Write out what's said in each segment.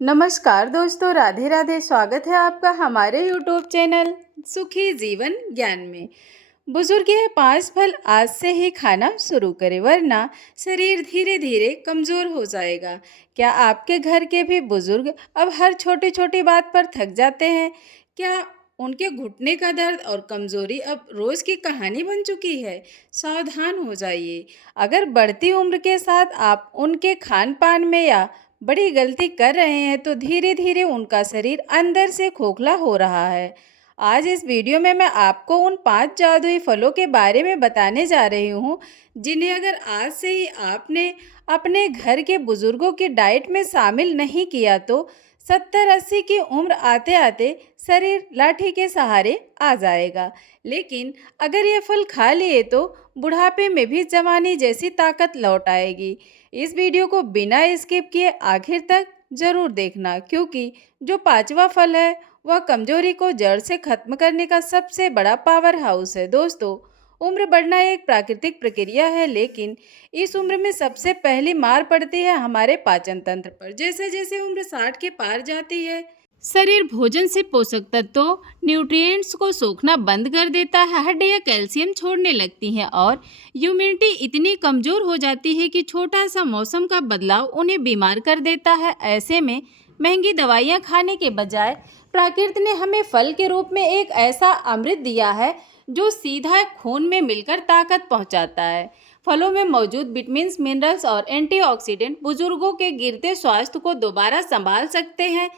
नमस्कार दोस्तों, राधे राधे। स्वागत है आपका हमारे यूट्यूब चैनल सुखी जीवन ज्ञान में। बुजुर्ग ये 5 फल आज से ही खाना शुरू करें, वरना शरीर धीरे धीरे कमज़ोर हो जाएगा। क्या आपके घर के भी बुजुर्ग अब हर छोटी छोटी बात पर थक जाते हैं? क्या उनके घुटने का दर्द और कमज़ोरी अब रोज़ की कहानी बन चुकी है? सावधान हो जाइए। अगर बढ़ती उम्र के साथ आप उनके खान पान में या बड़ी गलती कर रहे हैं, तो धीरे धीरे उनका शरीर अंदर से खोखला हो रहा है। आज इस वीडियो में मैं आपको उन 5 जादुई फलों के बारे में बताने जा रही हूँ, जिन्हें अगर आज से ही आपने अपने घर के बुजुर्गों की डाइट में शामिल नहीं किया तो 70-80 की उम्र आते आते शरीर लाठी के सहारे आ जाएगा। लेकिन अगर ये फल खा लिए तो बुढ़ापे में भी जवानी जैसी ताकत लौट आएगी। इस वीडियो को बिना स्किप किए आखिर तक जरूर देखना, क्योंकि जो 5वां फल है वह कमजोरी को जड़ से खत्म करने का सबसे बड़ा पावर हाउस है। दोस्तों, उम्र बढ़ना एक प्राकृतिक प्रक्रिया है, लेकिन इस उम्र में सबसे पहली मार पड़ती है हमारे पाचन तंत्र पर। जैसे जैसे उम्र 60 के पार जाती है, शरीर भोजन से पोषक तत्वों न्यूट्रिएंट्स को सोखना बंद कर देता है, हड्डियां कैल्शियम छोड़ने लगती हैं और इम्यूनिटी इतनी कमजोर हो जाती है कि छोटा सा मौसम का बदलाव उन्हें बीमार कर देता है। ऐसे में महंगी दवाइयां खाने के बजाय प्रकृति ने हमें फल के रूप में एक ऐसा अमृत दिया है जो सीधा खून में मिलकर ताकत पहुंचाता है। फलों में मौजूद विटामिन, मिनरल्स और एंटीऑक्सीडेंट बुजुर्गों के गिरते स्वास्थ्य को दोबारा संभाल सकते हैं।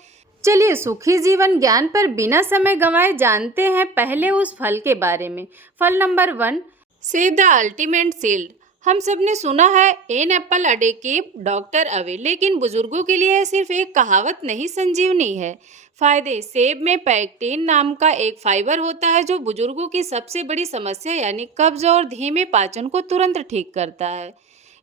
चलिए सुखी जीवन ज्ञान पर बिना समय गंवाए जानते हैं पहले उस फल के बारे में। फल नंबर 1, सेब द अल्टीमेट शील्ड। हम सब ने सुना है an apple a day keep doctor away, लेकिन बुजुर्गों के लिए यह सिर्फ एक कहावत नहीं, संजीवनी है। फायदे: सेब में पैक्टिन नाम का एक फाइबर होता है जो बुजुर्गों की सबसे बड़ी समस्या यानी कब्ज और धीमे पाचन को तुरंत ठीक करता है।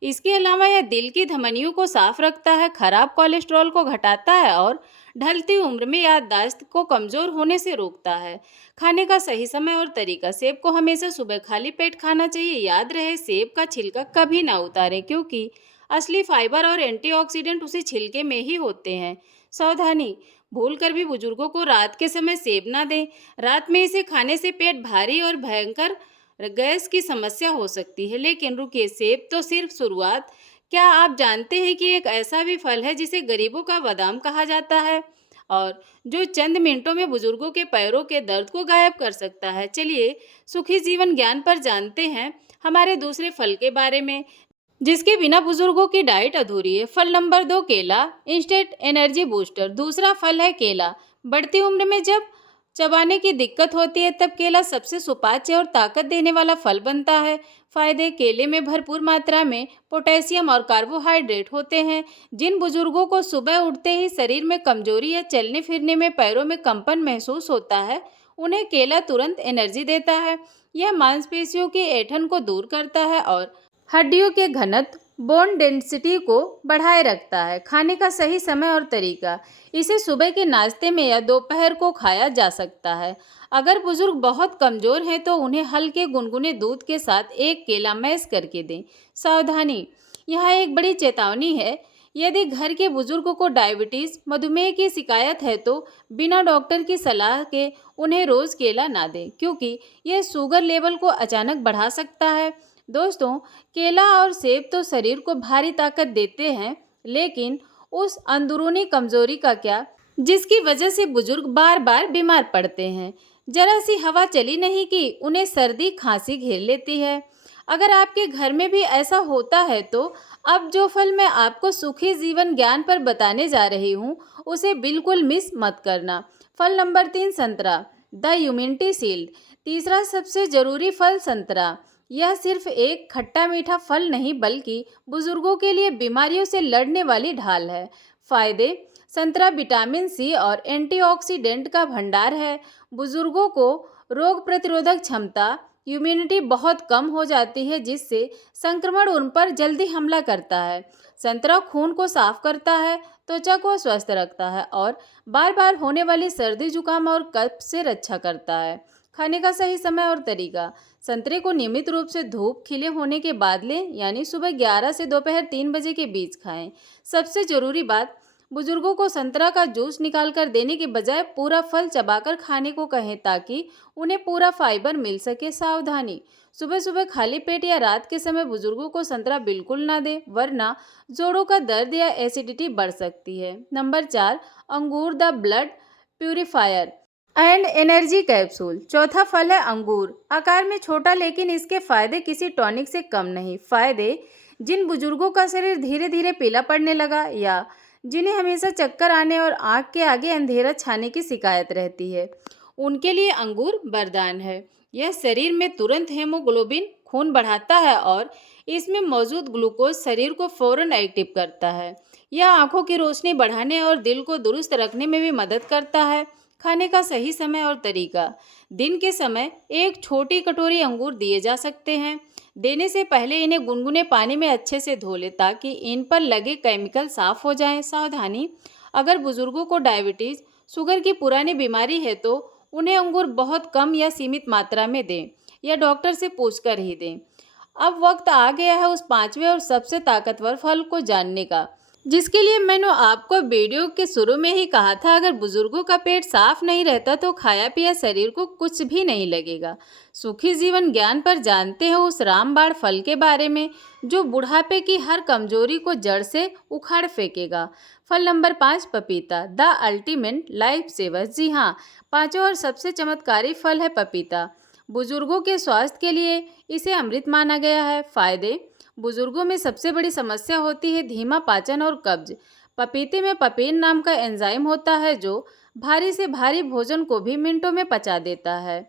इसके अलावा यह दिल की धमनियों को साफ रखता है, खराब कोलेस्ट्रॉल को घटाता है और ढलती उम्र में याददाश्त को कमजोर होने से रोकता है। खाने का सही समय और तरीका: सेब को हमेशा सुबह खाली पेट खाना चाहिए। याद रहे, सेब का छिलका कभी ना उतारें, क्योंकि असली फाइबर और एंटीऑक्सीडेंट उसी छिलके में ही होते हैं। सावधानी: भूल कर भी बुजुर्गों को रात के समय सेब ना दें। रात में इसे खाने से पेट भारी और भयंकर गैस की समस्या हो सकती है। लेकिन रुकिए, सेब तो सिर्फ शुरुआत। क्या आप जानते हैं कि एक ऐसा भी फल है जिसे गरीबों का बादाम कहा जाता है और जो चंद मिनटों में बुजुर्गों के पैरों के दर्द को गायब कर सकता है? चलिए सुखी जीवन ज्ञान पर जानते हैं हमारे दूसरे फल के बारे में, जिसके बिना बुजुर्गों की डाइट अधूरी है। फल नंबर 2, केला, इंस्टेंट एनर्जी बूस्टर। दूसरा फल है केला। बढ़ती उम्र में जब चबाने की दिक्कत होती है, तब केला सबसे सुपाच्य और ताकत देने वाला फल बनता है। फायदे: केले में भरपूर मात्रा में पोटेशियम और कार्बोहाइड्रेट होते हैं। जिन बुजुर्गों को सुबह उठते ही शरीर में कमजोरी या चलने फिरने में पैरों में कंपन महसूस होता है, उन्हें केला तुरंत एनर्जी देता है। यह मांसपेशियों की ऐंठन को दूर करता है और हड्डियों के घनत्व, बोन डेंसिटी को बढ़ाए रखता है। खाने का सही समय और तरीका: इसे सुबह के नाश्ते में या दोपहर को खाया जा सकता है। अगर बुजुर्ग बहुत कमजोर हैं तो उन्हें हल्के गुनगुने दूध के साथ एक केला मैश करके दें। सावधानी: यहाँ एक बड़ी चेतावनी है। यदि घर के बुजुर्ग को डायबिटीज, मधुमेह की शिकायत है तो बिना डॉक्टर की सलाह के उन्हें रोज केला ना दें, क्योंकि यह शुगर लेवल को अचानक बढ़ा सकता है। दोस्तों, केला और सेब तो शरीर को भारी ताकत देते हैं, लेकिन उस अंदरूनी कमजोरी का क्या, जिसकी वजह से बुजुर्ग बार बार बीमार पड़ते हैं? जरा सी हवा चली नहीं कि उन्हें सर्दी खांसी घेर लेती है। अगर आपके घर में भी ऐसा होता है तो अब जो फल मैं आपको सुखी जीवन ज्ञान पर बताने जा रही हूँ, उसे बिल्कुल मिस मत करना। फल नंबर 3, संतरा, द इम्यूनिटी शील्ड। तीसरा सबसे जरूरी फल संतरा। यह सिर्फ एक खट्टा मीठा फल नहीं, बल्कि बुजुर्गों के लिए बीमारियों से लड़ने वाली ढाल है। फायदे: संतरा विटामिन सी और एंटीऑक्सीडेंट का भंडार है। बुजुर्गों को रोग प्रतिरोधक क्षमता, इम्यूनिटी बहुत कम हो जाती है, जिससे संक्रमण उन पर जल्दी हमला करता है। संतरा खून को साफ करता है, त्वचा को स्वस्थ रखता है और बार बार होने वाली सर्दी, जुकाम और कफ से रक्षा करता है। खाने का सही समय और तरीका: संतरे को नियमित रूप से धूप खिले होने के बाद लें, यानी सुबह 11 से दोपहर 3 बजे के बीच खाएं। सबसे जरूरी बात, बुजुर्गों को संतरा का जूस निकालकर देने के बजाय पूरा फल चबाकर खाने को कहें ताकि उन्हें पूरा फाइबर मिल सके। सावधानी, सुबह सुबह खाली पेट या रात के समय बुजुर्गों को संतरा बिल्कुल ना दें, वरना जोड़ों का दर्द या एसिडिटी बढ़ सकती है। नंबर 4, अंगूर the blood purifier and energy capsule. चौथा फल है अंगूर। आकार में छोटा, लेकिन इसके फायदे किसी टॉनिक से कम नहीं। फायदे, जिन बुजुर्गों का शरीर धीरे धीरे पीला पड़ने लगा या जिन्हें हमेशा चक्कर आने और आँख के आगे अंधेरा छाने की शिकायत रहती है, उनके लिए अंगूर वरदान है। यह शरीर में तुरंत हेमोग्लोबिन खून बढ़ाता है और इसमें मौजूद ग्लूकोज शरीर को फौरन एक्टिव करता है। यह आंखों की रोशनी बढ़ाने और दिल को दुरुस्त रखने में भी मदद करता है। खाने का सही समय और तरीका, दिन के समय एक छोटी कटोरी अंगूर दिए जा सकते हैं। देने से पहले इन्हें गुनगुने पानी में अच्छे से धो लें ताकि इन पर लगे केमिकल साफ हो जाएं। सावधानी, अगर बुजुर्गों को डायबिटीज़, शुगर की पुरानी बीमारी है तो उन्हें अंगूर बहुत कम या सीमित मात्रा में दें या डॉक्टर से पूछकर ही दें। अब वक्त आ गया है उस पांचवें और सबसे ताकतवर फल को जानने का, जिसके लिए मैंने आपको वीडियो के शुरू में ही कहा था, अगर बुजुर्गों का पेट साफ नहीं रहता तो खाया पिया शरीर को कुछ भी नहीं लगेगा। सुखी जीवन ज्ञान पर जानते हैं उस रामबाण फल के बारे में जो बुढ़ापे की हर कमजोरी को जड़ से उखाड़ फेंकेगा। फल नंबर 5, पपीता द अल्टीमेट लाइफ सेवर। जी हाँ, पांचवा और सबसे चमत्कारी फल है पपीता। बुजुर्गों के स्वास्थ्य के लिए इसे अमृत माना गया है। फायदे, बुजुर्गों में सबसे बड़ी समस्या होती है धीमा पाचन और कब्ज। पपीते में पपेन नाम का एंजाइम होता है जो भारी से भारी भोजन को भी मिनटों में पचा देता है।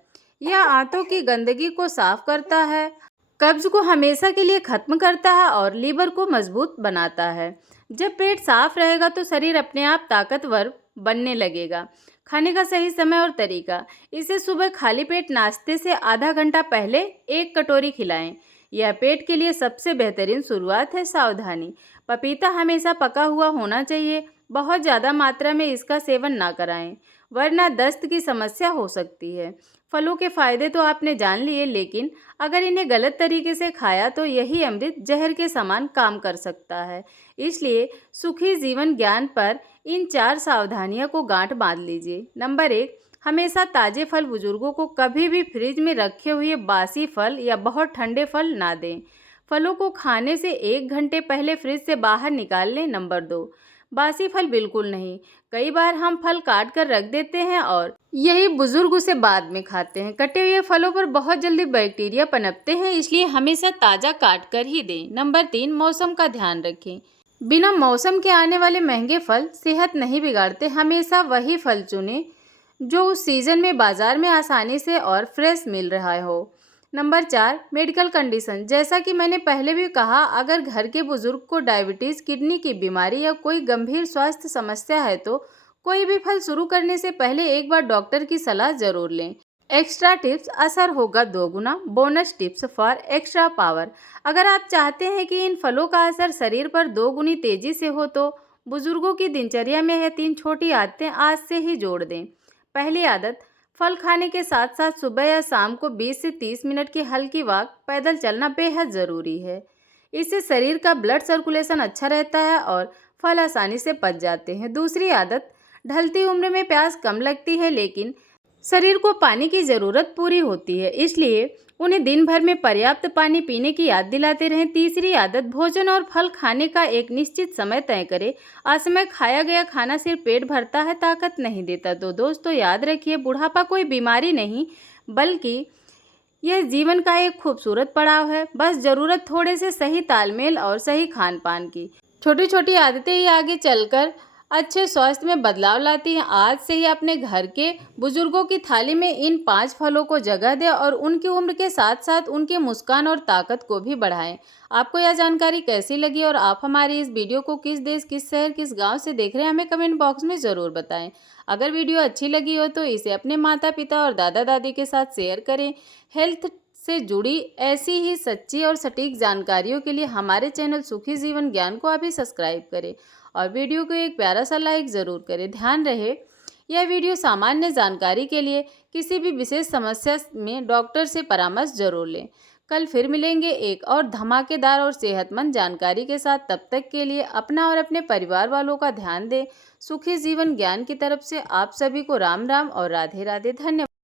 यह आंतों की गंदगी को साफ करता है, कब्ज को हमेशा के लिए खत्म करता है और लीवर को मजबूत बनाता है। जब पेट साफ रहेगा तो शरीर अपने आप ताकतवर बनने लगेगा। खाने का सही समय और तरीका, इसे सुबह खाली पेट नाश्ते से आधा घंटा पहले एक कटोरी खिलाएं। यह पेट के लिए सबसे बेहतरीन शुरुआत है। सावधानी, पपीता हमेशा पका हुआ होना चाहिए। बहुत ज़्यादा मात्रा में इसका सेवन ना कराएं, वरना दस्त की समस्या हो सकती है। फलों के फायदे तो आपने जान लिए, लेकिन अगर इन्हें गलत तरीके से खाया तो यही अमृत जहर के समान काम कर सकता है। इसलिए सुखी जीवन ज्ञान पर इन 4 सावधानियों को गांठ बांध लीजिए। नंबर 1, हमेशा ताज़े फल। बुजुर्गों को कभी भी फ्रिज में रखे हुए बासी फल या बहुत ठंडे फल ना दें। फलों को खाने से 1 घंटे पहले फ्रिज से बाहर निकाल लें। नंबर 2, बासी फल बिल्कुल नहीं। कई बार हम फल काट कर रख देते हैं और यही बुजुर्ग उसे बाद में खाते हैं। कटे हुए फलों पर बहुत जल्दी बैक्टीरिया पनपते हैं, इसलिए हमेशा ताज़ा काट कर ही दें। नंबर 3, मौसम का ध्यान रखें। बिना मौसम के आने वाले महंगे फल सेहत नहीं बिगाड़ते। हमेशा वही फल चुनें जो उस सीज़न में बाज़ार में आसानी से और फ्रेश मिल रहा हो। Number 4, medical condition. जैसा कि मैंने पहले भी कहा, अगर घर के बुजुर्ग को डायबिटीज़, किडनी की बीमारी या कोई गंभीर स्वास्थ्य समस्या है तो कोई भी फल शुरू करने से पहले एक बार डॉक्टर की सलाह ज़रूर लें। एक्स्ट्रा टिप्स, असर होगा दोगुना। Bonus tips for extra power. अगर आप चाहते हैं कि इन फलों का असर शरीर पर 2 गुनी तेज़ी से हो तो बुजुर्गों की दिनचर्या में यह 3 छोटी आदतें आज से ही जोड़ दें। पहली आदत, फल खाने के साथ साथ सुबह या शाम को 20 से 30 मिनट की हल्की वॉक, पैदल चलना बेहद ज़रूरी है। इससे शरीर का ब्लड सर्कुलेशन अच्छा रहता है और फल आसानी से पच जाते हैं। दूसरी आदत, ढलती उम्र में प्यास कम लगती है लेकिन शरीर को पानी की ज़रूरत पूरी होती है, इसलिए उन्हें दिन भर में पर्याप्त पानी पीने की याद दिलाते रहें। तीसरी आदत, भोजन और फल खाने का एक निश्चित समय तय करें। असमय खाया गया खाना सिर्फ पेट भरता है, ताकत नहीं देता। तो दोस्तों याद रखिए, बुढ़ापा कोई बीमारी नहीं बल्कि यह जीवन का एक खूबसूरत पड़ाव है। बस ज़रूरत थोड़े से सही तालमेल और सही खान पान की। छोटी छोटी आदतें ही आगे चलकर अच्छे स्वास्थ्य में बदलाव लाती हैं। आज से ही अपने घर के बुजुर्गों की थाली में इन 5 फलों को जगह दें और उनकी उम्र के साथ साथ उनकी मुस्कान और ताकत को भी बढ़ाएं। आपको यह जानकारी कैसी लगी और आप हमारी इस वीडियो को किस देश, किस शहर, किस गांव से देख रहे हैं, हमें कमेंट बॉक्स में ज़रूर बताएं। अगर वीडियो अच्छी लगी हो तो इसे अपने माता पिता और दादा दादी के साथ शेयर करें। हेल्थ से जुड़ी ऐसी ही सच्ची और सटीक जानकारियों के लिए हमारे चैनल सुखी जीवन ज्ञान को अभी सब्सक्राइब करें और वीडियो को एक प्यारा सा लाइक ज़रूर करें। ध्यान रहे, यह वीडियो सामान्य जानकारी के लिए, किसी भी विशेष समस्या में डॉक्टर से परामर्श जरूर लें। कल फिर मिलेंगे एक और धमाकेदार और सेहतमंद जानकारी के साथ। तब तक के लिए अपना और अपने परिवार वालों का ध्यान दें। सुखी जीवन ज्ञान की तरफ से आप सभी को राम राम और राधे राधे। धन्यवाद।